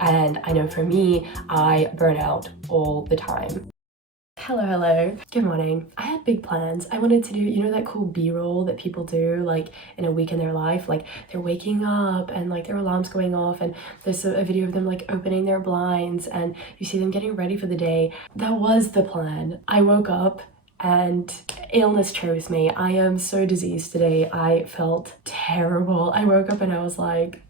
And I know for me, I burn out all the time. Hello, good morning. I had big plans. I wanted to do, you know, that cool B-roll that people do like in a week in their life, like they're waking up and like their alarms going off and there's a video of them like opening their blinds and you see them getting ready for the day. That was the plan. I woke up and illness chose me. I am so diseased today. I felt terrible. I woke up and I was like,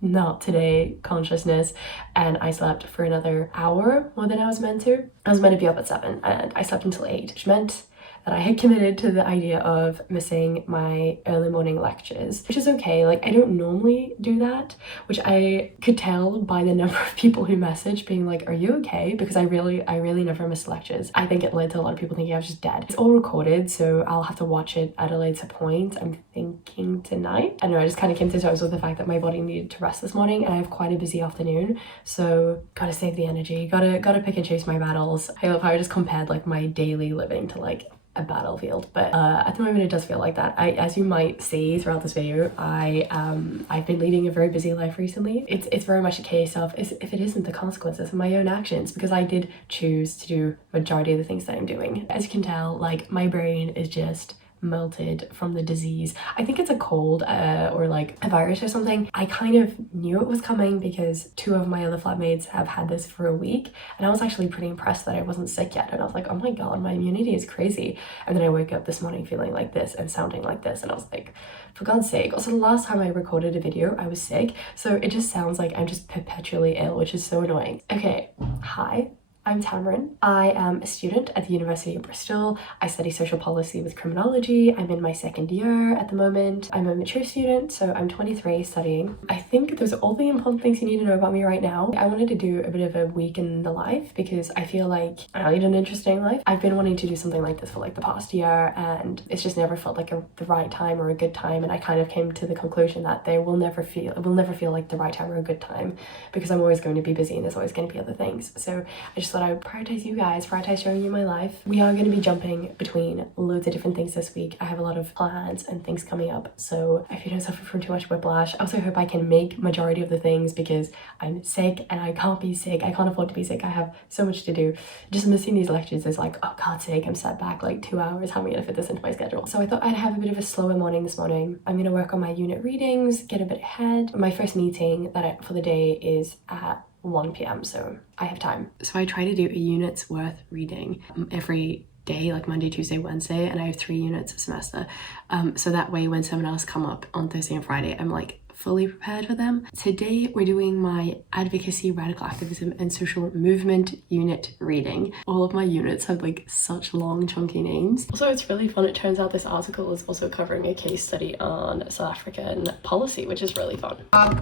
not today consciousness, and I slept for another hour more than I was meant to. I was meant to be up at 7 and I slept until 8, which meant that I had committed to the idea of missing my early morning lectures, which is okay. Like I don't normally do that, which I could tell by the number of people who messaged being like, are you okay? Because I really never miss lectures. I think it led to a lot of people thinking I was just dead. It's all recorded, so I'll have to watch it at a later point. I'm thinking tonight. I don't know, I just kind of came to terms with the fact that my body needed to rest this morning and I have quite a busy afternoon, so gotta save the energy, gotta pick and choose my battles. I love how I just compared like my daily living to like a battlefield, but at the moment it does feel like that. As you might see throughout this video, I've been leading a very busy life recently. It's very much a case of if it isn't the consequences of my own actions, because I did choose to do majority of the things that I'm doing. As you can tell, like my brain is just melted from the disease. I think it's a cold or like a virus or something. I kind of knew it was coming because 2 of my other flatmates have had this for a week and I was actually pretty impressed that I wasn't sick yet, and I was like, oh my god, my immunity is crazy. And then I wake up this morning feeling like this and sounding like this and I was like, for God's sake. Also, the last time I recorded a video I was sick, so it just sounds like I'm just perpetually ill, which is so annoying. Okay, hi, I'm Tamron. I am a student at the University of Bristol. I study social policy with criminology. I'm in my 2nd year at the moment. I'm a mature student, so I'm 23 studying. I think those are all the important things you need to know about me right now. I wanted to do a bit of a week in the life because I feel like I lead an interesting life. I've been wanting to do something like this for like the past year and it's just never felt like the right time or a good time, and I kind of came to the conclusion that it will never feel like the right time or a good time because I'm always going to be busy and there's always going to be other things. So I just thought I would prioritize you guys, prioritize showing you my life. We are going to be jumping between loads of different things this week. I have a lot of plans and things coming up, so if you don't suffer from too much whiplash, I also hope I can make majority of the things because I'm sick and I can't be sick. I can't afford to be sick. I have so much to do. Just missing these lectures is like, oh God's sake, I'm set back like 2 hours. How am I going to fit this into my schedule? So I thought I'd have a bit of a slower morning this morning. I'm going to work on my unit readings, get a bit ahead. My first meeting for the day is at 1 p.m, so I have time. So I try to do a unit's worth reading every day, like Monday, Tuesday, Wednesday, and I have 3 units a semester. So that way when someone else come up on Thursday and Friday, I'm like fully prepared for them. Today we're doing my advocacy, radical activism and social movement unit reading. All of my units have like such long chunky names. Also, it's really fun. It turns out this article is also covering a case study on South African policy, which is really fun. And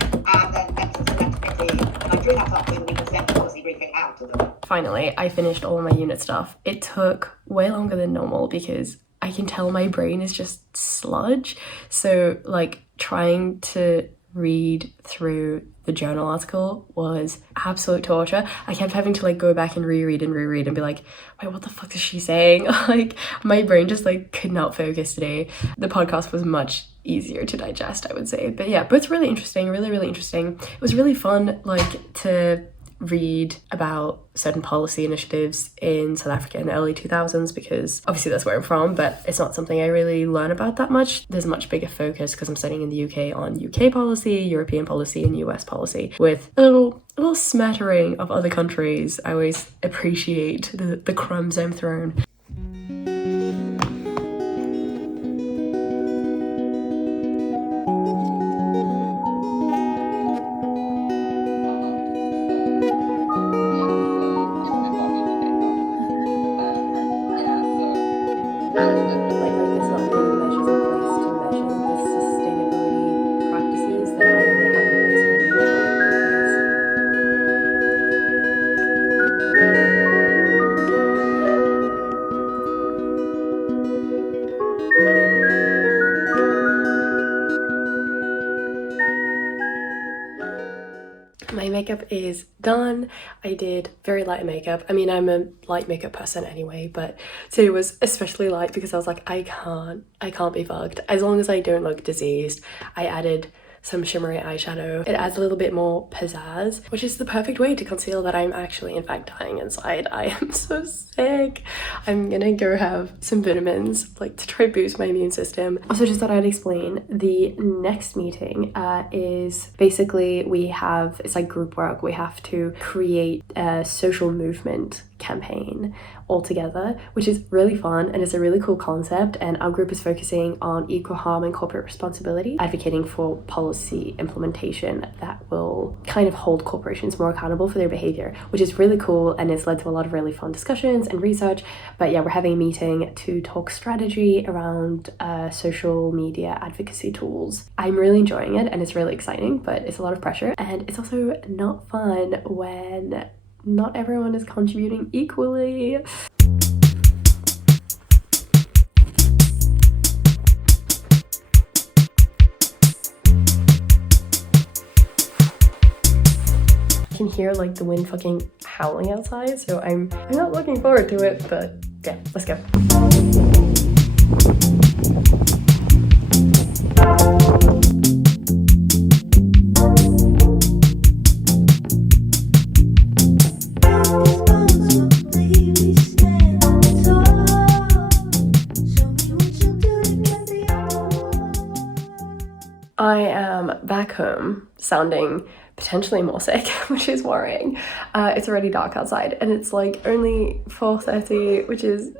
then members of the select committee, during that time we can send the policy briefing out to them. Finally, I finished all my unit stuff. It took way longer than normal because I can tell my brain is just sludge. So like trying to read through the journal article was absolute torture. I kept having to like go back and reread and be like, wait, what the fuck is she saying? Like my brain just like could not focus today. The podcast was much easier to digest, I would say. But yeah, both really interesting, really interesting. It was really fun like to read about certain policy initiatives in South Africa in the early 2000s because obviously that's where I'm from, but it's not something I really learn about that much. There's much bigger focus because I'm studying in the UK on UK policy, European policy and US policy with a little smattering of other countries. I always appreciate the crumbs I'm thrown. My makeup is done. I did very light makeup. I mean, I'm a light makeup person anyway, but today was especially light because I was like, I can't be fucked. As long as I don't look diseased. I added some shimmery eyeshadow. It adds a little bit more pizzazz, which is the perfect way to conceal that I'm actually in fact dying inside. I am so sick. I'm gonna go have some vitamins like to try boost my immune system. Also, just thought I'd explain the next meeting is basically it's like group work. We have to create a social movement campaign all together, which is really fun and it's a really cool concept. And our group is focusing on eco harm and corporate responsibility, advocating for policy implementation that will kind of hold corporations more accountable for their behavior, which is really cool, and it's led to a lot of really fun discussions and research. But yeah, we're having a meeting to talk strategy around social media advocacy tools. I'm really enjoying it and it's really exciting, but it's a lot of pressure, and it's also not fun when not everyone is contributing equally. I can hear like the wind fucking howling outside, so I'm not looking forward to it, but yeah, let's go. I am back home sounding potentially more sick, which is worrying. It's already dark outside and it's like only 4:30, which is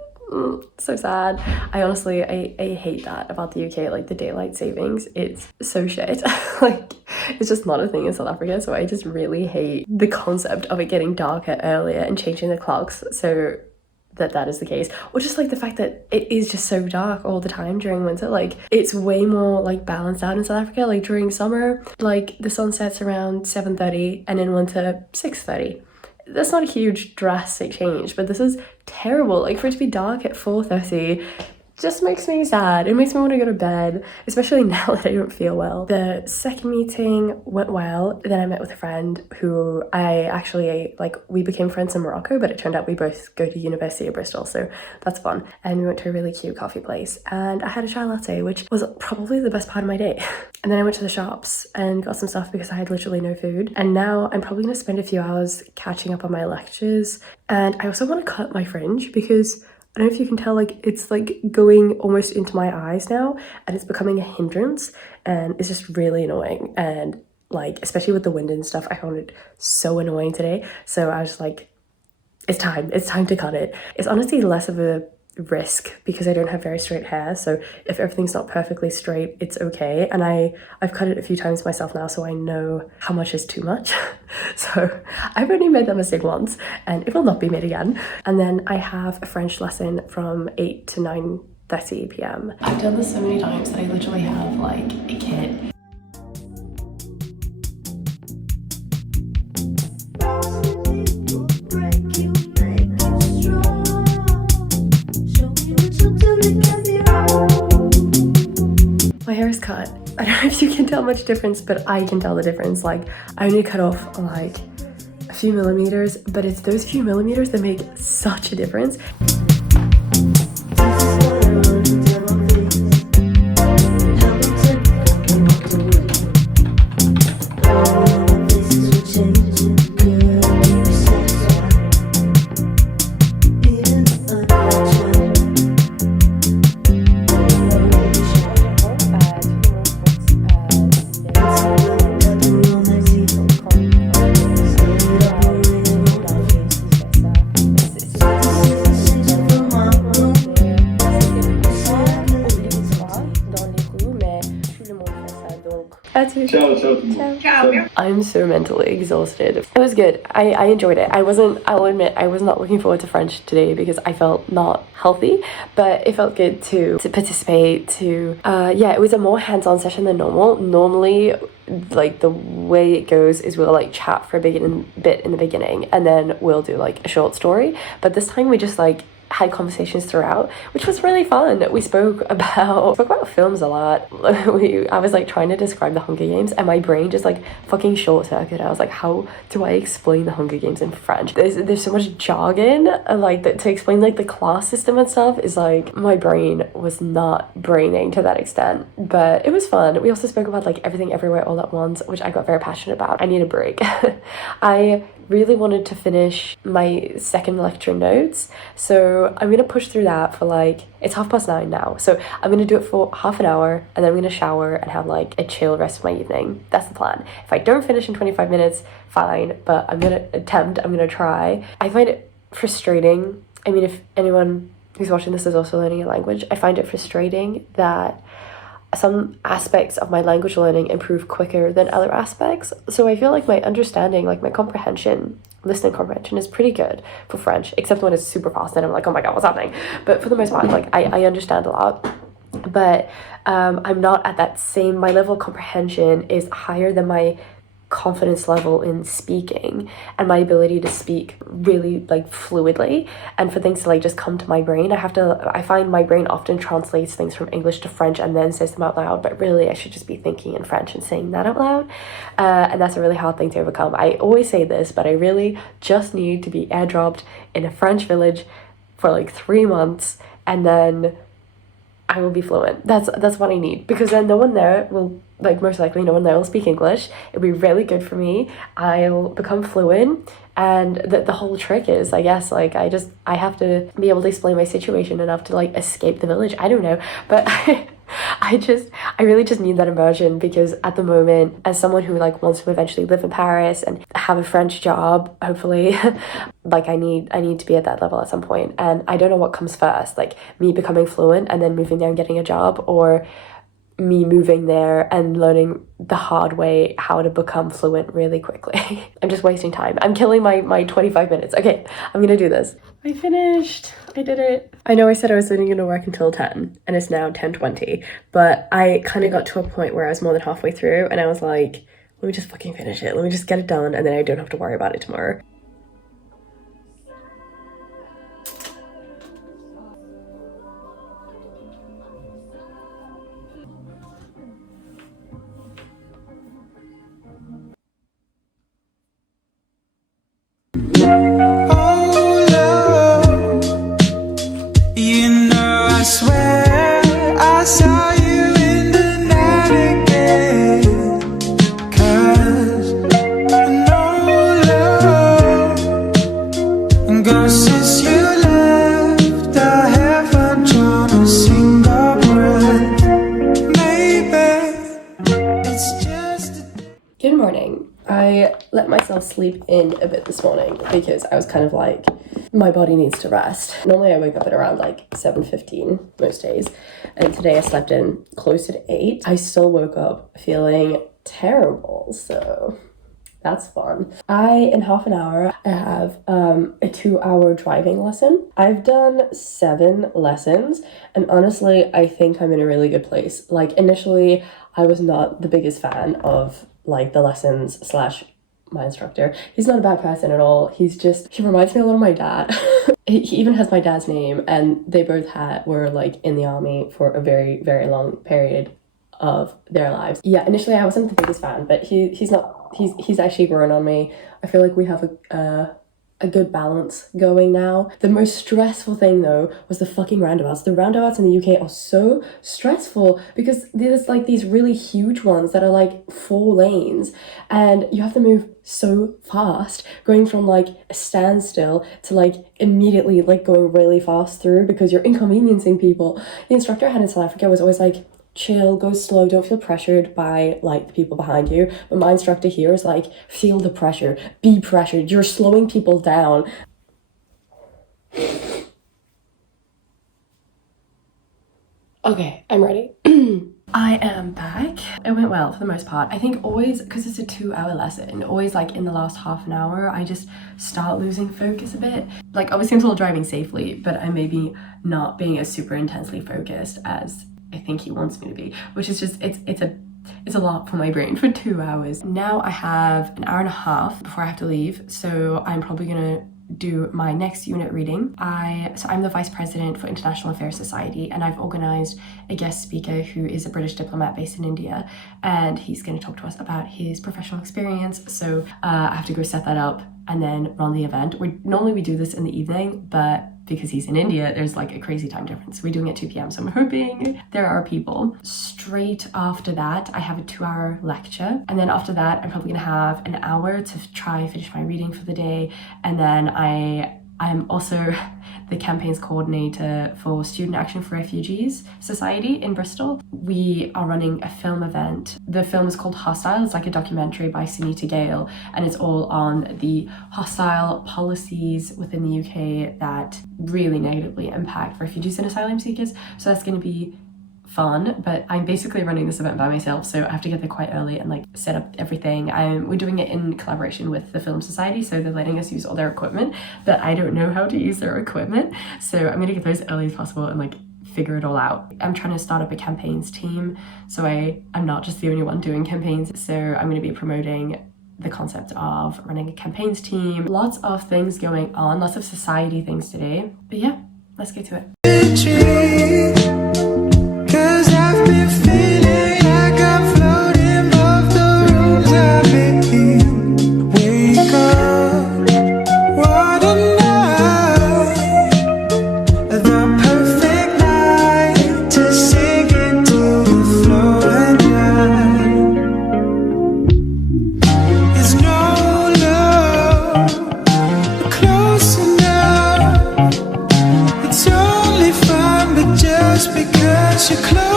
so sad. I hate that about the UK, like the daylight savings. It's so shit. Like it's just not a thing in South Africa, so I just really hate the concept of it getting darker earlier and changing the clocks so that is the case, or just like the fact that it is just so dark all the time during winter. Like it's way more like balanced out in South Africa. Like during summer, like the sun sets around 7:30 and in winter 6:30. That's not a huge drastic change, but this is terrible. Like for it to be dark at 4:30 just makes me sad. It makes me want to go to bed, especially now that I don't feel well. The second meeting went well. Then I met with a friend who we became friends in Morocco, but it turned out we both go to University of Bristol, so that's fun. And we went to a really cute coffee place and I had a chai latte, which was probably the best part of my day. And then I went to the shops and got some stuff because I had literally no food. And now I'm probably gonna spend a few hours catching up on my lectures. And I also want to cut my fringe because I don't know if you can tell, like it's like going almost into my eyes now and it's becoming a hindrance and it's just really annoying. And like, especially with the wind and stuff, I found it so annoying today. So I was like, it's time to cut it. It's honestly less of a risk because I don't have very straight hair, so if everything's not perfectly straight, it's okay. And I've cut it a few times myself now, so I know how much is too much. So I've only made that mistake once and it will not be made again. And then I have a French lesson from 8 to 9:30 p.m. I've done this so many times that I literally have like a kit. My hair is cut. I don't know if you can tell much difference, but I can tell the difference. Like I only cut off like a few millimeters, but it's those few millimeters that make such a difference. Ciao. I'm so mentally exhausted. It was good. I enjoyed it. I'll admit, I was not looking forward to French today because I felt not healthy, but it felt good to participate, it was a more hands-on session than normal. Normally, like the way it goes is we'll like chat for a bit in the beginning and then we'll do like a short story, but this time we just like had conversations throughout, which was really fun. We spoke about films a lot. I was like trying to describe the Hunger Games and my brain just like fucking short circuit. I was like, how do I explain the Hunger Games in French? There's so much jargon, like that to explain like the class system and stuff is like, my brain was not braining to that extent, but it was fun. We also spoke about like Everything Everywhere All at Once, which I got very passionate about. I need a break. I really wanted to finish my second lecture notes, so I'm gonna push through that for like, it's 9:30 now, so I'm gonna do it for half an hour and then I'm gonna shower and have like a chill rest of my evening. That's the plan. If I don't finish in 25 minutes, fine, but I'm gonna try. I find it frustrating. I mean, if anyone who's watching this is also learning a language, I find it frustrating that some aspects of my language learning improve quicker than other aspects. So I feel like my understanding, like my comprehension, listening comprehension is pretty good for French, except when it's super fast and I'm like, oh my god, what's happening? But for the most part, like I understand a lot. But I'm not at that same, my level of comprehension is higher than my confidence level in speaking and my ability to speak really like fluidly, and for things to like just come to my brain, I find my brain often translates things from English to French and then says them out loud, but really I should just be thinking in French and saying that out loud, and that's a really hard thing to overcome. I always say this, but I really just need to be airdropped in a French village for like 3 months and then I will be fluent. That's what I need, because then no one there will, like most likely no one there will speak English. It'll be really good for me. I'll become fluent, and the whole trick is, I guess, like I have to be able to explain my situation enough to like escape the village. I don't know, but I really just need that immersion, because at the moment, as someone who like wants to eventually live in Paris and have a French job, hopefully, like I need to be at that level at some point, and I don't know what comes first, like me becoming fluent and then moving there and getting a job, or me moving there and learning the hard way how to become fluent really quickly. I'm just wasting time. I'm killing my 25 minutes. Okay, I'm gonna do this. I finished. I did it. I know I said I was only gonna work until 10 and it's now 10:20, but I kind of got to a point where I was more than halfway through and I was like, let me just fucking finish it. Let me just get it done and then I don't have to worry about it tomorrow. Good morning. I let myself sleep in a bit this morning because I was kind of like, my body needs to rest. Normally I wake up at around like 7:15 most days, and today I slept in close to 8. I still woke up feeling terrible, so that's fun. In half an hour, I have a 2-hour driving lesson. I've done 7 lessons, and honestly, I think I'm in a really good place. Like initially, I was not the biggest fan of like the lessons slash my instructor. He's not a bad person at all. He reminds me a lot of my dad. He even has my dad's name, and they both were like in the army for a very, very long period of their lives. Yeah, initially I wasn't the biggest fan, but he's actually grown on me. I feel like we have a good balance going now. The most stressful thing though was the fucking roundabouts. The roundabouts in the UK are so stressful because there's like these really huge ones that are like 4 lanes and you have to move so fast, going from like a standstill to like immediately like going really fast through because you're inconveniencing people. The instructor I had in South Africa was always like, chill, go slow, don't feel pressured by like the people behind you. But my instructor here is like, feel the pressure, be pressured, you're slowing people down. Okay, I'm ready. I am back. It went well for the most part. I think always, because it's a 2-hour lesson, always like in the last half an hour, I just start losing focus a bit. Like obviously I'm still driving safely, but I may be not being as super intensely focused as I think he wants me to be, which is just, it's a lot for my brain for 2 hours. Now I have an hour and a half before I have to leave, so I'm probably gonna do my next unit reading. So I'm the Vice President for International Affairs Society, and I've organized a guest speaker who is a British diplomat based in India, and he's going to talk to us about his professional experience. So I have to go set that up and then run the event. Normally we do this in the evening, but because he's in India, there's like a crazy time difference. We're doing it at 2 p.m. So I'm hoping there are people. Straight after that, I have a 2-hour lecture. And then after that, I'm probably gonna have an hour to try finish my reading for the day. And then I'm also the campaigns coordinator for Student Action for Refugees Society in Bristol. We are running a film event. The film is called Hostile. It's like a documentary by Sunita Gale, and it's all on the hostile policies within the UK that really negatively impact refugees and asylum seekers. So that's going to be fun, but I'm basically running this event by myself, so I have to get there quite early and like set up everything. We're doing it in collaboration with the Film Society, so they're letting us use all their equipment, but I don't know how to use their equipment, so I'm gonna get there as early as possible and like figure it all out. I'm trying to start up a campaigns team, so I'm not just the only one doing campaigns, so I'm going to be promoting the concept of running a campaigns team. Lots of things going on, lots of society things today, but yeah, let's get to it. I've been feeling like I'm floating above the rooms I've been in. Wake up, what a night, the perfect night to sink into the flow and die. There's no love close enough. It's only fun, but just because you're closer.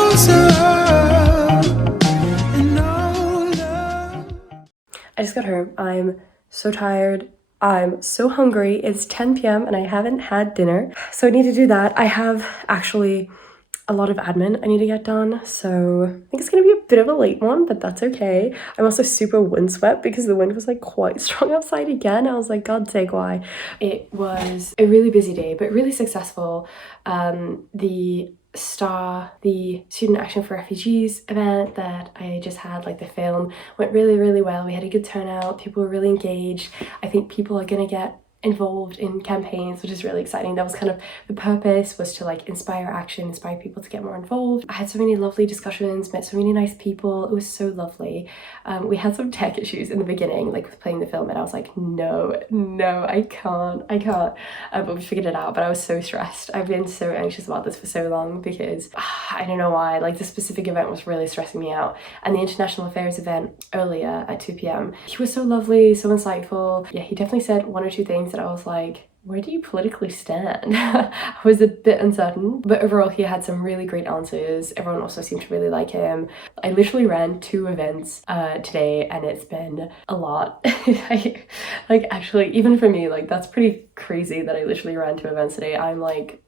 I just got home. I'm so tired. I'm so hungry. It's 10 p.m. and I haven't had dinner. So I need to do that. I have actually a lot of admin I need to get done. So I think it's gonna be a bit of a late one, but that's okay. I'm also super windswept because the wind was like quite strong outside again. I was like, God's sake, why? It was a really busy day, but really successful. The Student Action for Refugees event that I just had, like the film, went really, really well. We had a good turnout. People were really engaged. I think people are gonna get involved in campaigns, which is really exciting. That was kind of the purpose, was to like inspire action, inspire people to get more involved. I had so many lovely discussions, met so many nice people. It was so lovely. We had some tech issues in the beginning, like with playing the film, and I was like, no, I can't. But we figured it out, but I was so stressed. I've been so anxious about this for so long because I don't know why, like the specific event was really stressing me out. And the International Affairs event earlier at 2 p.m, he was so lovely, so insightful. Yeah, he definitely said one or two things that I was like, where do you politically stand? I was a bit uncertain, but overall he had some really great answers. Everyone also seemed to really like him. I literally ran 2 events today, and it's been a lot. Like actually, even for me, like that's pretty crazy that I literally ran 2 events today. I'm like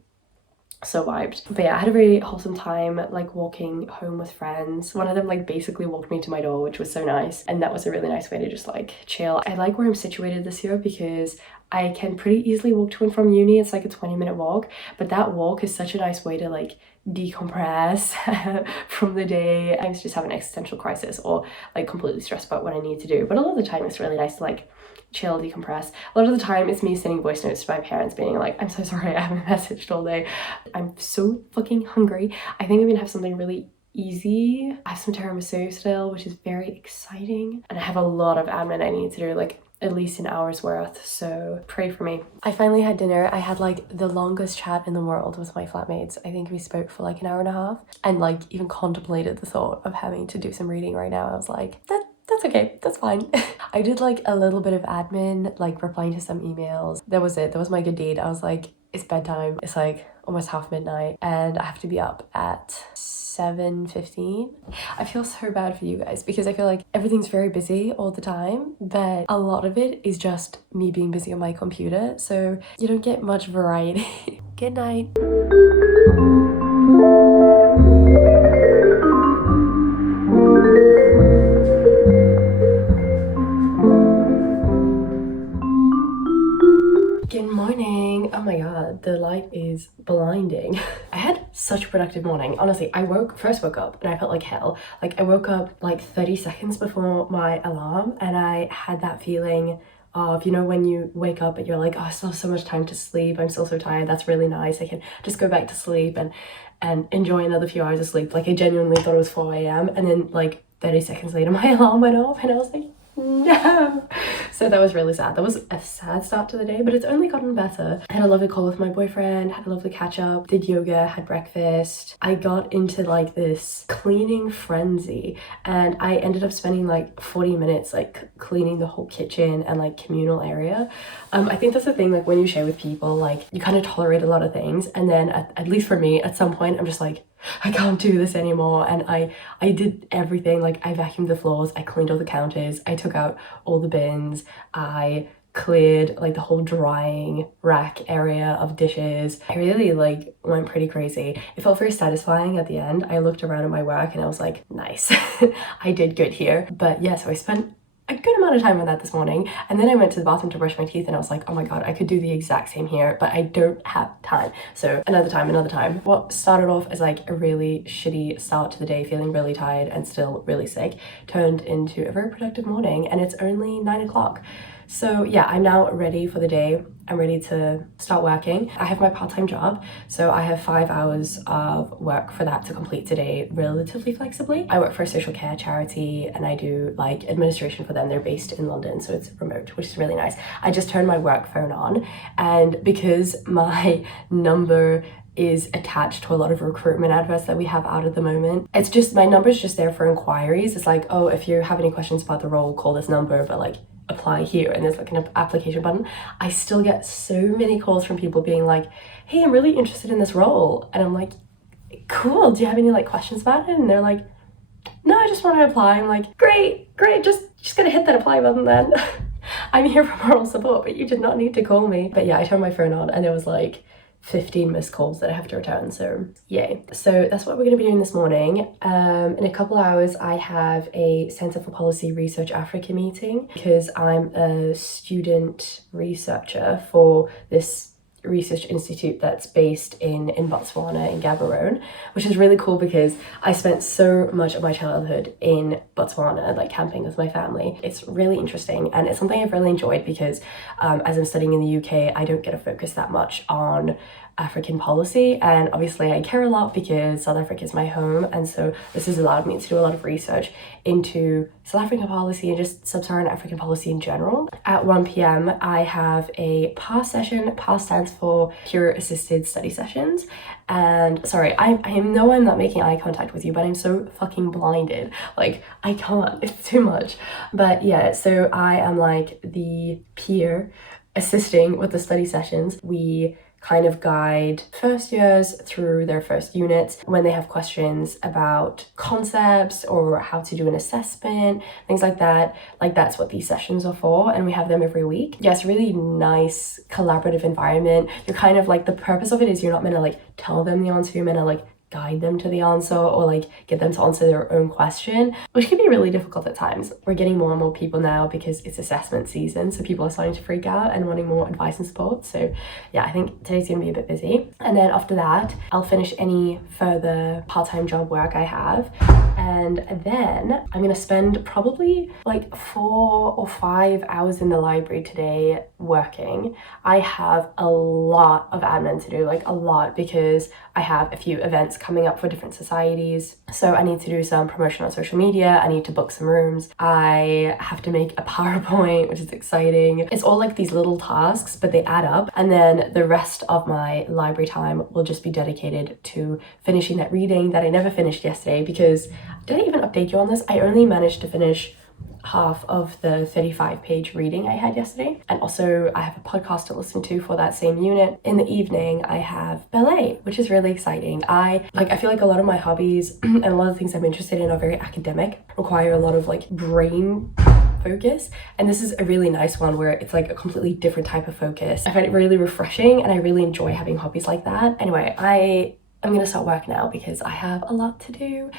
so vibed. But yeah, I had a very wholesome time, like walking home with friends. One of them like basically walked me to my door, which was so nice, and that was a really nice way to just like chill. I like where I'm situated this year because I can pretty easily walk to and from uni. It's like a 20-minute walk, but that walk is such a nice way to like decompress from the day. I just have an existential crisis or like completely stressed about what I need to do, but a lot of the time it's really nice to like chill, decompress. A lot of the time it's me sending voice notes to my parents being like, I'm so sorry I haven't messaged all day. I'm so fucking hungry. I think I'm gonna have something really easy. I have some tiramisu still, which is very exciting, and I have a lot of admin I need to do, like at least an hour's worth, so pray for me. I finally had dinner. I had like the longest chat in the world with my flatmates. I think we spoke for like an hour and a half, and like even contemplated the thought of having to do some reading right now. I was like, that's okay, that's fine. I did like a little bit of admin, like replying to some emails. That was it, that was my good deed. I was like, it's bedtime. It's like almost half midnight and I have to be up at 7:15. I feel so bad for you guys because I feel like everything's very busy all the time, but a lot of it is just me being busy on my computer, so you don't get much variety. Good night. Good morning. Oh my god, the light is blinding. I had such a productive morning. Honestly, I first woke up and I felt like hell. Like I woke up like 30 seconds before my alarm and I had that feeling of, you know, when you wake up and you're like, oh, I still have so much time to sleep, I'm still so tired, that's really nice, I can just go back to sleep and enjoy another few hours of sleep. Like I genuinely thought it was 4 a.m. and then like 30 seconds later my alarm went off and I was like, no. So that was really sad. That was a sad start to the day, but it's only gotten better. I had a lovely call with my boyfriend, had a lovely catch up, did yoga, had breakfast. I got into like this cleaning frenzy and I ended up spending like 40 minutes like cleaning the whole kitchen and like communal area. I think that's the thing, like when you share with people, like you kind of tolerate a lot of things, and then at least for me, at some point I'm just like, I can't do this anymore. And I did everything. Like I vacuumed the floors, I cleaned all the counters, I took out all the bins, I cleared like the whole drying rack area of dishes. I really like went pretty crazy. It felt very satisfying at the end. I looked around at my work and I was like, nice. I did good here. But yeah, so I spent a good amount of time on that this morning, and then I went to the bathroom to brush my teeth and I was like, oh my god, I could do the exact same here, but I don't have time. So another time. What started off as like a really shitty start to the day, feeling really tired and still really sick, turned into a very productive morning, and it's only 9 o'clock. So yeah, I'm now ready for the day. I'm ready to start working. I have my part-time job, so I have 5 hours of work for that to complete today relatively flexibly. I work for a social care charity and I do like administration for them. They're based in London, so it's remote, which is really nice. I just turned my work phone on, and because my number is attached to a lot of recruitment adverts that we have out at the moment, it's just, my number's just there for inquiries. It's like, oh, if you have any questions about the role, call this number, but like apply here, and there's like an application button. I still get so many calls from people being like, hey, I'm really interested in this role, and I'm like, cool, do you have any like questions about it? And they're like, no, I just want to apply. I'm like, great, just gonna hit that apply button then. I'm here for moral support, but you did not need to call me. But yeah, I turned my phone on and there was like 15 missed calls that I have to return, so yay. So that's what we're going to be doing this morning. In a couple hours I have a Centre for Policy Research Africa meeting because I'm a student researcher for this research institute that's based in Botswana, in Gaborone, which is really cool because I spent so much of my childhood in Botswana, like camping with my family. It's really interesting and it's something I've really enjoyed because as I'm studying in the UK, I don't get to focus that much on African policy, and obviously I care a lot because South Africa is my home, and so this has allowed me to do a lot of research into South African policy and just sub-Saharan African policy in general. At 1 p.m. I have a PASS session. PASS stands for Pure Assisted Study Sessions, and sorry, I know I'm not making eye contact with you, but I'm so fucking blinded, like I can't, it's too much. But yeah, so I am like the peer assisting with the study sessions. We kind of guide first years through their first units when they have questions about concepts or how to do an assessment, things like that. Like that's what these sessions are for, and we have them every week. Yeah, it's a really nice collaborative environment. You're kind of like, the purpose of it is you're not meant to like tell them the answer, you're meant to like guide them to the answer or like get them to answer their own question, which can be really difficult at times. We're getting more and more people now because it's assessment season, so people are starting to freak out and wanting more advice and support. So yeah, I think today's gonna be a bit busy, and then after that I'll finish any further part-time job work I have, and then I'm gonna spend probably like 4 or 5 hours in the library today working. I have a lot of admin to do, like a lot, because I have a few events coming up for different societies. So I need to do some promotion on social media, I need to book some rooms, I have to make a PowerPoint, which is exciting. It's all like these little tasks, but they add up. And then the rest of my library time will just be dedicated to finishing that reading that I never finished yesterday, because did I even update you on this? I only managed to finish half of the 35-page reading I had yesterday. And also I have a podcast to listen to for that same unit. In the evening I have ballet, which is really exciting. I feel like a lot of my hobbies and a lot of things I'm interested in are very academic, require a lot of like brain focus, and this is a really nice one where it's like a completely different type of focus. I find it really refreshing and I really enjoy having hobbies like that. Anyway, I'm gonna start work now because I have a lot to do.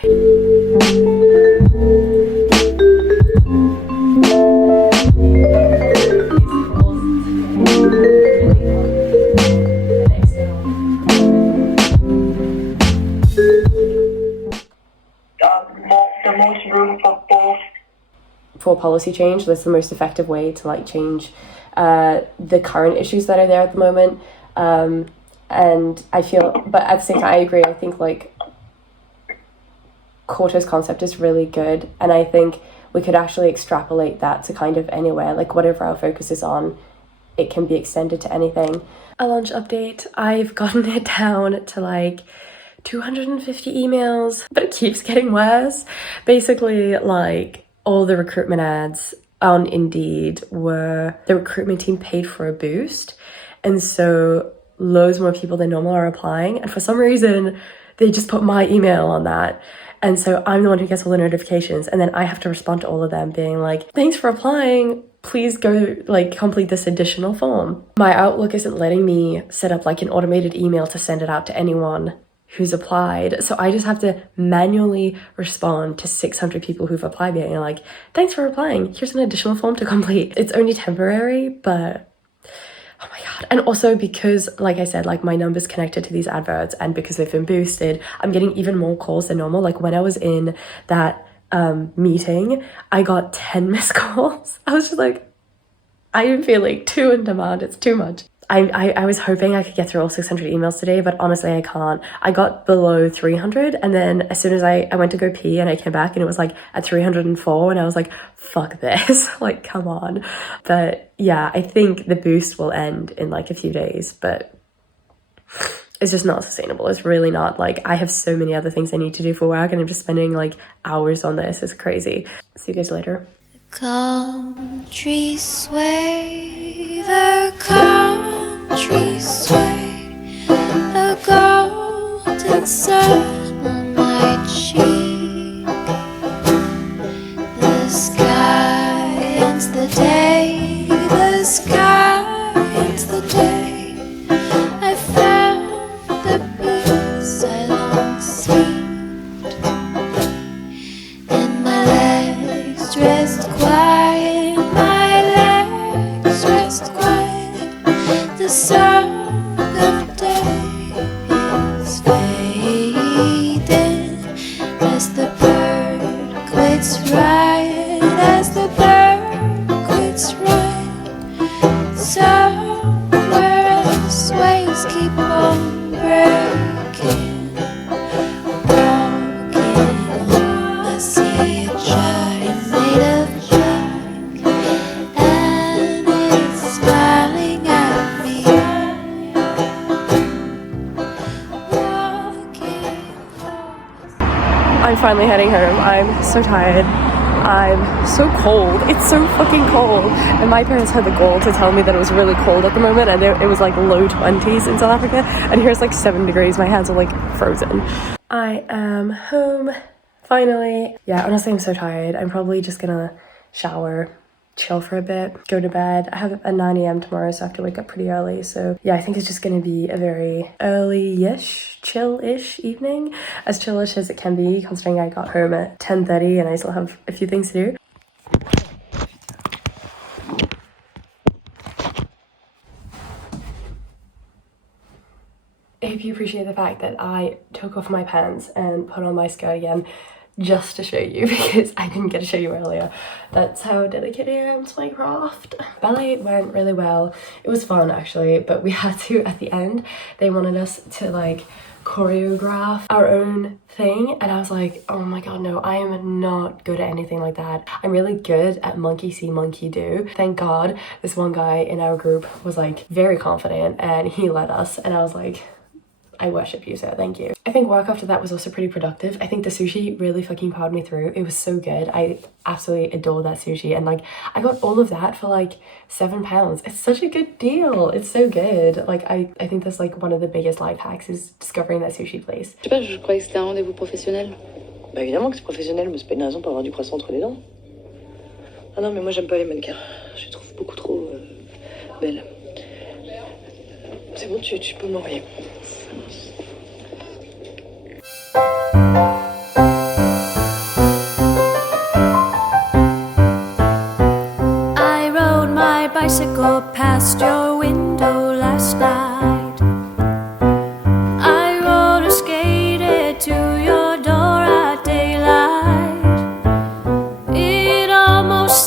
The most room for both for policy change. That's the most effective way to like change the current issues that are there at the moment. And I feel, but at the same time, I agree. I think like Courta's concept is really good, and I think we could actually extrapolate that to kind of anywhere. Like whatever our focus is on, it can be extended to anything. A launch update, I've gotten it down to like 250 emails, but it keeps getting worse. Basically, like all the recruitment ads on Indeed were, the recruitment team paid for a boost, and so loads more people than normal are applying, and for some reason they just put my email on that. And so I'm the one who gets all the notifications, and then I have to respond to all of them being like, thanks for applying, please go like complete this additional form. My Outlook isn't letting me set up like an automated email to send it out to anyone who's applied, so I just have to manually respond to 600 people who've applied being like, thanks for applying, here's an additional form to complete. It's only temporary, but oh my god. And also because, like I said, like my number's connected to these adverts, and because they've been boosted, I'm getting even more calls than normal. Like when I was in that meeting, I got 10 missed calls. I was just like, I am feeling too in demand, it's too much. I was hoping I could get through all 600 emails today, but honestly I can't. I got below 300, and then as soon as I went to go pee and I came back and it was like at 304, and I was like, fuck this, like come on. But yeah, I think the boost will end in like a few days, but it's just not sustainable. It's really not. Like I have so many other things I need to do for work, and I'm just spending like hours on this. It's crazy. See you guys later. Country sway, the country sway, the golden sun on my cheek. The sky ends the day, the sky ends the day. I found the peace I long seeked, and my legs rest quiet, my legs rest quiet. The song of day is fading as the bird quits riot, as the bird quits riot. Somewhere else waves keep on breaking. Walking home, I see a giant made of junk, and it's smiling at me. Walking home. I'm finally heading home. I'm so tired. I'm so cold. It's so fucking cold. And my parents had the goal to tell me that it was really cold at the moment, and it was like low 20s in South Africa, and here's like 7 degrees. My hands are like frozen. I am home finally. Yeah, honestly I'm so tired. I'm probably just gonna shower, chill for a bit, go to bed. I have a 9 a.m. tomorrow, so I have to wake up pretty early. So yeah, I think it's just gonna be a very early-ish, chill-ish evening. As chill-ish as it can be, considering I got home at 10:30 and I still have a few things to do. I hope you appreciate the fact that I took off my pants and put on my skirt again just to show you, because I didn't get to show you earlier. That's how dedicated I am to my craft. Ballet went really well. It was fun actually, but we had to, at the end, they wanted us to like choreograph our own thing, and I was like, oh my god, no, I am not good at anything like that. I'm really good at monkey see, monkey do. Thank god this one guy in our group was like very confident and he led us, and I was like, I worship you, sir, thank you. I think work after that was also pretty productive. I think the sushi really fucking powered me through. It was so good. I absolutely adore that sushi, and like I got all of that for like £7. It's such a good deal. It's so good. Like I think that's like one of the biggest life hacks, is discovering that sushi place. Je sais pas, je croyais que c'était un rendez-vous professionnel. Bah évidemment que c'est professionnel, mais c'est pas une raison pour avoir du croissant entre les dents. Ah non, mais moi j'aime pas les mannequins. Je les trouve beaucoup trop belles. C'est bon, tu peux m'envoyer. I rode my bicycle past your window last night. I roller skated to your door at daylight. It almost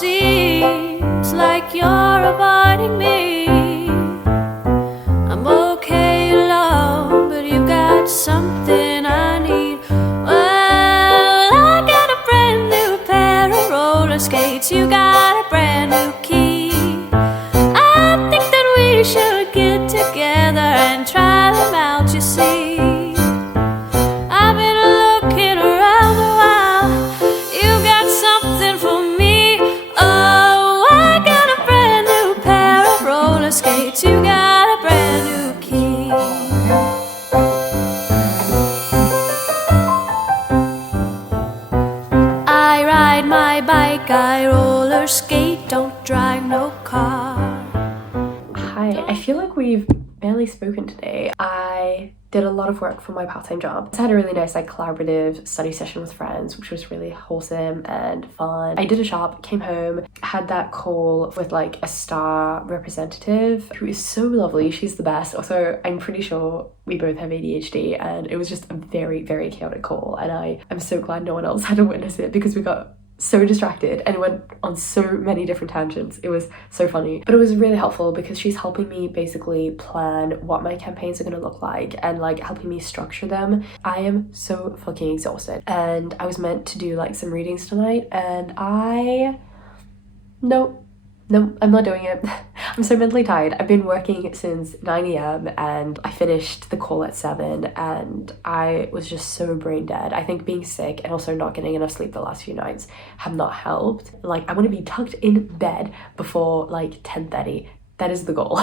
roller skates, you got a brand new key. I think that we should get together and try them out, you see. I've been looking around a while, you got something for me. Oh, I got a brand new pair of roller skates, you got a brand new key. I ride my bike, I roller skate, don't drive no car. Hi, I feel like we've barely spoken today. I did a lot of work for my part-time job. I had a really nice like collaborative study session with friends, which was really wholesome and fun. I did a shop, came home, had that call with like a star representative who is so lovely. She's the best. Also, I'm pretty sure we both have ADHD, and it was just a very, very chaotic call. And I'm so glad no one else had to witness it, because we got so distracted and went on so many different tangents. It was so funny, but it was really helpful because she's helping me basically plan what my campaigns are going to look like and like helping me structure them. I am so fucking exhausted, and I was meant to do like some readings tonight, and no, I'm not doing it. I'm so mentally tired. I've been working since 9 a.m. and I finished the call at 7, and I was just so brain dead. I think being sick and also not getting enough sleep the last few nights have not helped. Like, I want to be tucked in bed before like 10:30. That is the goal.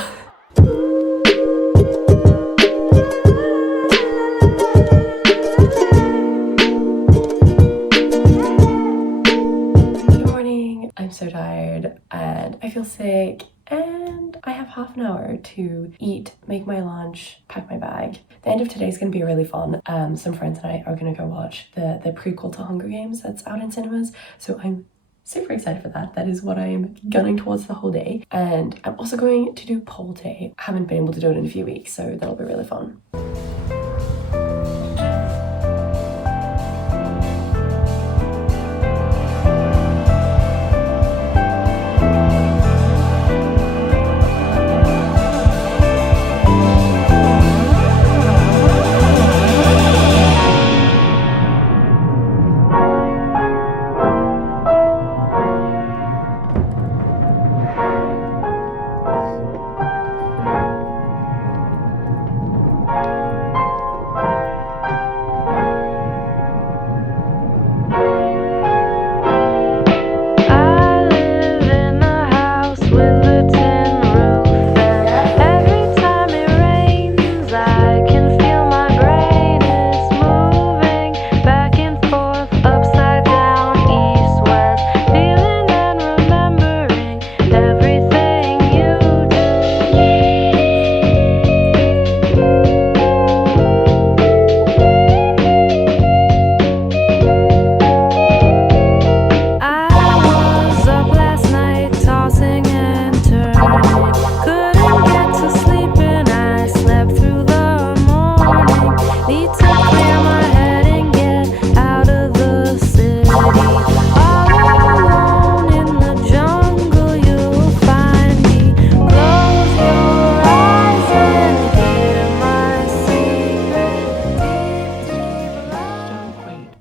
I'm so tired and I feel sick, and I have half an hour to eat, make my lunch, pack my bag. The end of today is going to be really fun. Some friends and I are going to go watch the prequel to Hunger Games that's out in cinemas, so I'm super excited for that. That is what I am gunning towards the whole day. And I'm also going to do pole day. I haven't been able to do it in a few weeks, so that'll be really fun.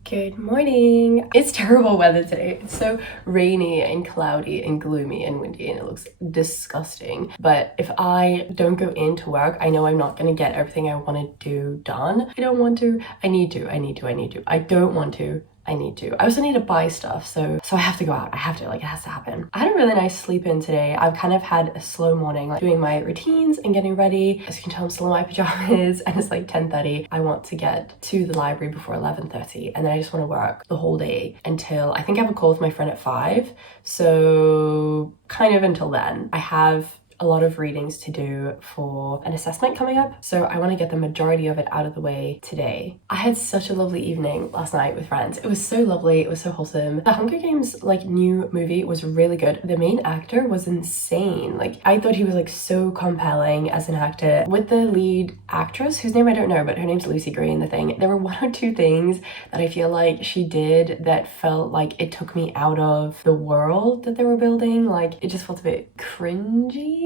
Good morning. It's terrible weather today. It's so rainy and cloudy and gloomy and windy, and it looks disgusting. But if I don't go into work, I know I'm not going to get everything I want to do done. I don't want to. I need to. I don't want to. I need to. I also need to buy stuff, so I have to go out. I have to, like, it has to happen. I had a really nice sleep in today. I've kind of had a slow morning, like doing my routines and getting ready. As you can tell, I'm still in my pajamas and it's like 10:30. I want to get to the library before 11:30, and then I just want to work the whole day until, I think I have a call with my friend at 5. So kind of until then. I have a lot of readings to do for an assessment coming up, so I want to get the majority of it out of the way today. I had such a lovely evening last night with friends. It was so lovely, it was so wholesome. The Hunger Games like new movie was really good. The main actor was insane. Like, I thought he was like so compelling as an actor. With the lead actress, whose name I don't know, but her name's Lucy Green, the thing, there were one or two things that I feel like she did that felt like it took me out of the world that they were building. Like, it just felt a bit cringy,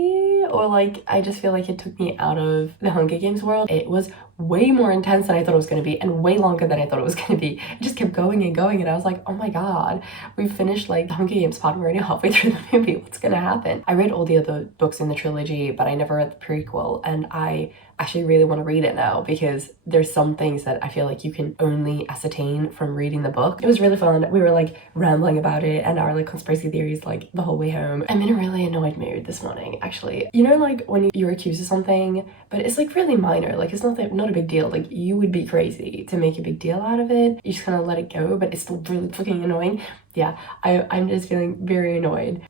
or like I just feel like it took me out of the Hunger Games world. It was way more intense than I thought it was going to be and way longer than I thought it was going to be. It just kept going and going, and I was like, oh my god, we finished like the Hunger Games part, we're already halfway through the movie, what's gonna happen? I read all the other books in the trilogy, but I never read the prequel, and I actually really want to read it now because there's some things that I feel like you can only ascertain from reading the book. It was really fun. We were like rambling about it and our like conspiracy theories like the whole way home. I'm in a really annoyed mood this morning, actually. You know, like when you're accused of something, but it's like really minor, like it's not a big deal. Like you would be crazy to make a big deal out of it. You just kind of let it go, but it's still really fucking annoying. Yeah, I'm just feeling very annoyed.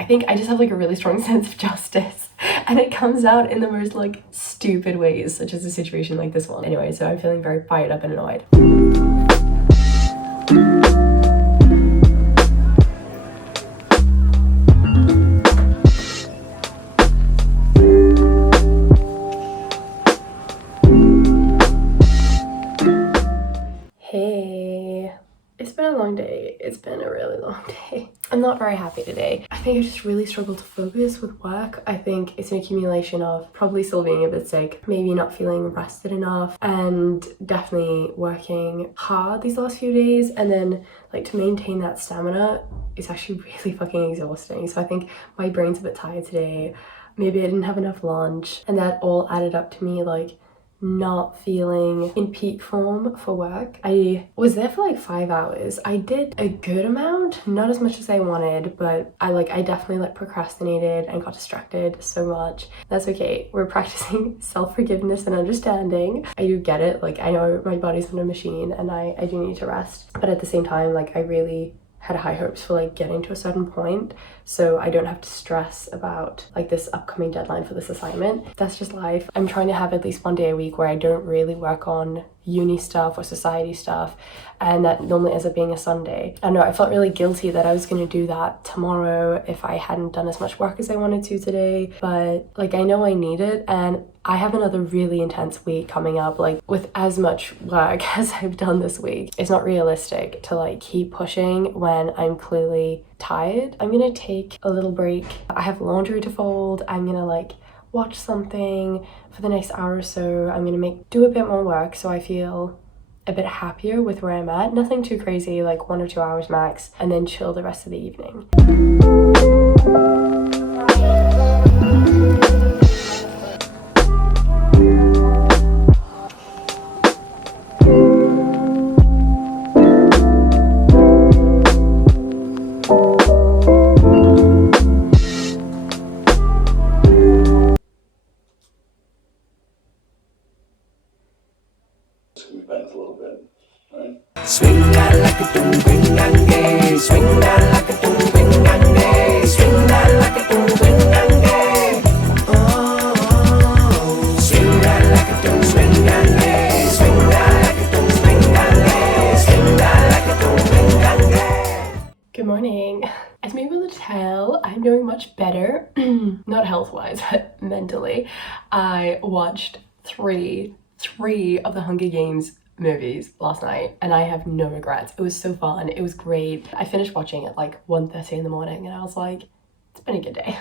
I think I just have like a really strong sense of justice, and it comes out in the most like stupid ways, such as a situation like this one. Anyway, so I'm feeling very fired up and annoyed. Hey, it's been a long day. It's been a really long day. I'm not very happy today. I think I just really struggled to focus with work. I think it's an accumulation of probably still being a bit sick, maybe not feeling rested enough, and definitely working hard these last few days. And then like to maintain that stamina is actually really fucking exhausting. So I think my brain's a bit tired today. Maybe I didn't have enough lunch, and that all added up to me like not feeling in peak form for work. I was there for like 5 hours. I did a good amount, not as much as I wanted, but I definitely like procrastinated and got distracted so much. That's okay. We're practicing self-forgiveness and understanding. I do get it. Like I know my body's not a machine and I do need to rest. But at the same time, like I really had high hopes for like getting to a certain point, so I don't have to stress about like this upcoming deadline for this assignment. That's just life. I'm trying to have at least one day a week where I don't really work on uni stuff or society stuff, and that normally ends up being a Sunday. I don't know, I felt really guilty that I was going to do that tomorrow if I hadn't done as much work as I wanted to today, but like I know I need it, and I have another really intense week coming up. Like with as much work as I've done this week, it's not realistic to like keep pushing when I'm clearly tired. I'm gonna take a little break. I have laundry to fold. I'm gonna like watch something for the next hour or so. I'm gonna do a bit more work so I feel a bit happier with where I'm at. Nothing too crazy, like 1 or 2 hours max, and then chill the rest of the evening. Swing that like a doom bing and gay. Swing that like a doom bing and gay. Swing that like a doom bing and gay. Oh, swing that like a doom bing and gay. Swing that like a doom bing and gay. Swing that like a doom bing and gay. Good morning. As maybe able to tell, I'm doing much better. Not health-wise, but mentally. I watched three of the Hunger Games movies last night and I have no regrets. It was so fun. It was great. I finished watching at like 1:30 in the morning and I was like, it's been a good day.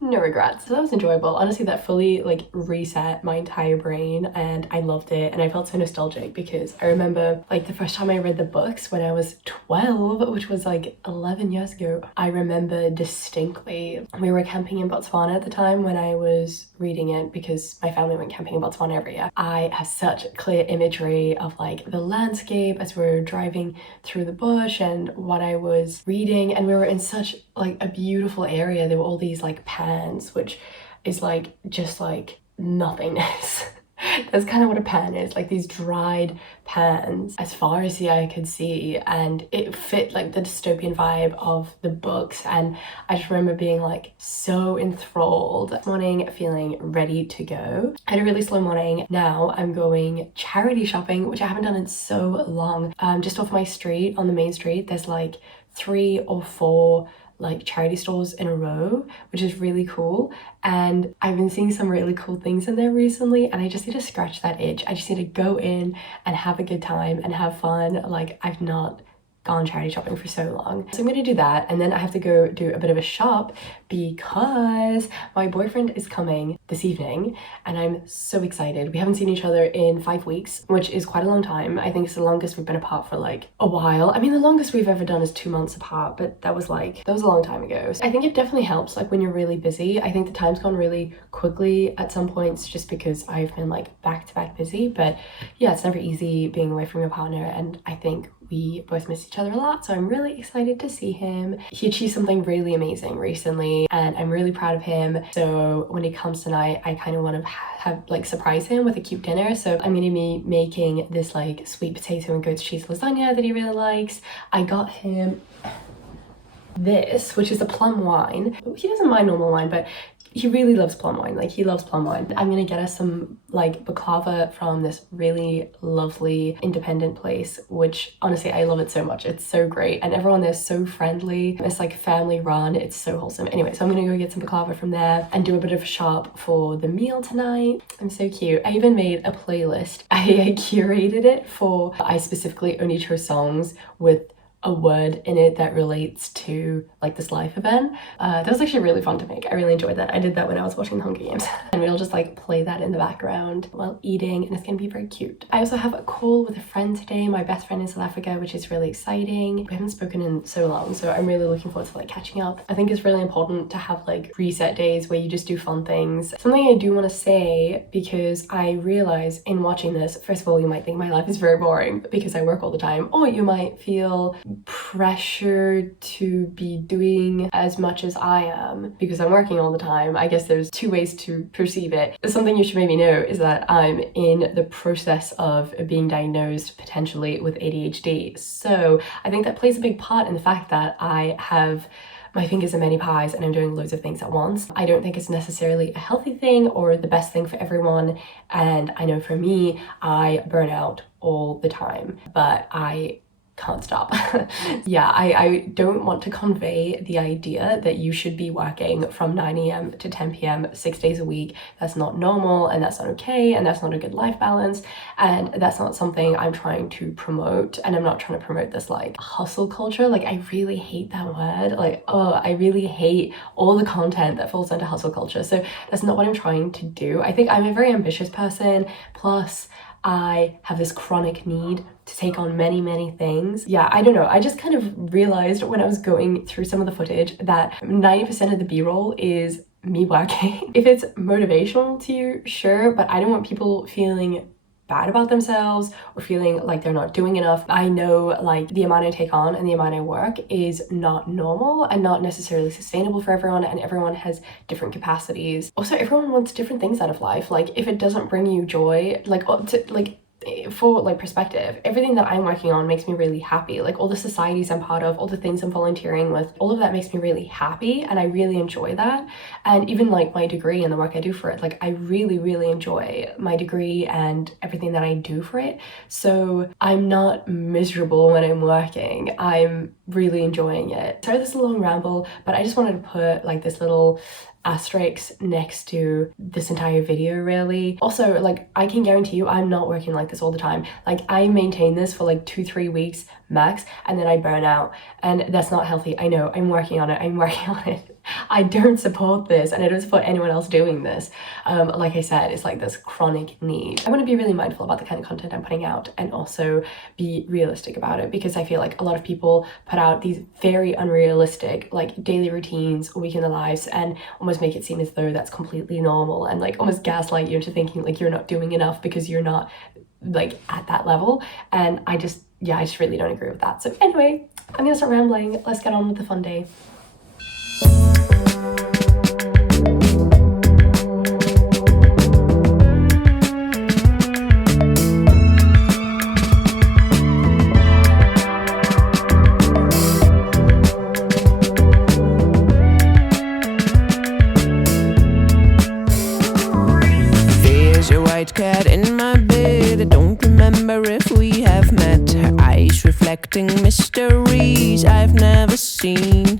No regrets. So that was enjoyable. Honestly, that fully like reset my entire brain and I loved it, and I felt so nostalgic because I remember like the first time I read the books when I was 12, which was like 11 years ago. I remember distinctly we were camping in Botswana at the time when I was reading it because my family went camping in Botswana every year. I have such clear imagery of like the landscape as we were driving through the bush and what I was reading, and we were in such like a beautiful area. There were all these like pans, which is like just like nothingness. That's kind of what a pan is, like these dried pans as far as the eye could see, and it fit like the dystopian vibe of the books, and I just remember being like so enthralled. This morning feeling ready to go. I had a really slow morning. Now I'm going charity shopping, which I haven't done in so long. Just off my street, on the main street, there's like 3 or 4 like charity stores in a row, which is really cool, and I've been seeing some really cool things in there recently, and I just need to scratch that itch. I just need to go in and have a good time and have fun. Like I've not gone charity shopping for so long. So I'm gonna do that, and then I have to go do a bit of a shop because my boyfriend is coming this evening and I'm so excited. We haven't seen each other in 5 weeks, which is quite a long time. I think it's the longest we've been apart for like a while. I mean, the longest we've ever done is 2 months apart, but that was a long time ago. So I think it definitely helps like when you're really busy. I think the time's gone really quickly at some points just because I've been like back to back busy, but yeah, it's never easy being away from your partner, and I think we both miss each other a lot, so I'm really excited to see him. He achieved something really amazing recently and I'm really proud of him. So when he comes tonight, I kind of want to have like surprise him with a cute dinner. So I'm gonna be making this like sweet potato and goat's cheese lasagna that he really likes. I got him this, which is a plum wine. He doesn't mind normal wine, but he really loves plum wine. Like, he loves plum wine. I'm gonna get us some like baklava from this really lovely independent place, which honestly I love it so much. It's so great and everyone there's so friendly. It's like family run. It's so wholesome. Anyway, so I'm gonna go get some baklava from there and do a bit of a shop for the meal tonight. I'm so cute. I even made a playlist. I curated it for, I specifically only chose songs with a word in it that relates to like this life event. That was actually really fun to make. I really enjoyed that. I did that when I was watching the Hunger Games and we'll just like play that in the background while eating, and it's gonna be very cute. I also have a call with a friend today, my best friend in South Africa, which is really exciting. We haven't spoken in so long, so I'm really looking forward to like catching up. I think it's really important to have like reset days where you just do fun things. Something I do want to say, because I realize in watching this, first of all, you might think my life is very boring because I work all the time, or you might feel pressure to be doing as much as I am because I'm working all the time. I guess there's two ways to perceive it. Something you should maybe know is that I'm in the process of being diagnosed potentially with ADHD. So I think that plays a big part in the fact that I have my fingers in many pies and I'm doing loads of things at once. I don't think it's necessarily a healthy thing or the best thing for everyone. And I know for me, I burn out all the time, but I can't stop. Yeah, I don't want to convey the idea that you should be working from 9 a.m. to 10 p.m. 6 days a week. That's not normal and that's not okay and that's not a good life balance, and that's not something I'm trying to promote. And I'm not trying to promote this like hustle culture. Like, I really hate that word. Like, oh, I really hate all the content that falls into hustle culture. So that's not what I'm trying to do. I think I'm a very ambitious person, plus I have this chronic need to take on many things. Yeah, I don't know. I just kind of realized when I was going through some of the footage that 90% of the B-roll is me working. If it's motivational to you, sure, but I don't want people feeling bad about themselves or feeling like they're not doing enough. I know like the amount I take on and the amount I work is not normal and not necessarily sustainable for everyone, and everyone has different capacities. Also, everyone wants different things out of life. Like, if it doesn't bring you joy, for like perspective, everything that I'm working on makes me really happy. Like, all the societies I'm part of, all the things I'm volunteering with, all of that makes me really happy and I really enjoy that. And even like my degree and the work I do for it, like I really enjoy my degree and everything that I do for it. So I'm not miserable when I'm working. I'm really enjoying it. Sorry, this is a long ramble, but I just wanted to put like this little asterisks next to this entire video really. Also, like, I can guarantee you I'm not working like this all the time. Like, I maintain this for like 2-3 weeks max and then I burn out, and that's not healthy. I know, I'm working on it. I don't support this and I don't support anyone else doing this. Like I said, it's like this chronic need. I want to be really mindful about the kind of content I'm putting out and also be realistic about it, because I feel like a lot of people put out these very unrealistic like daily routines or week in their lives and almost make it seem as though that's completely normal and like almost gaslight you into thinking like you're not doing enough because you're not like at that level. And I just really don't agree with that. So anyway, I'm gonna start rambling. Let's get on with the fun day. There's a white cat in my bed. I don't remember if we have met. Her eyes reflecting mysteries I've never seen.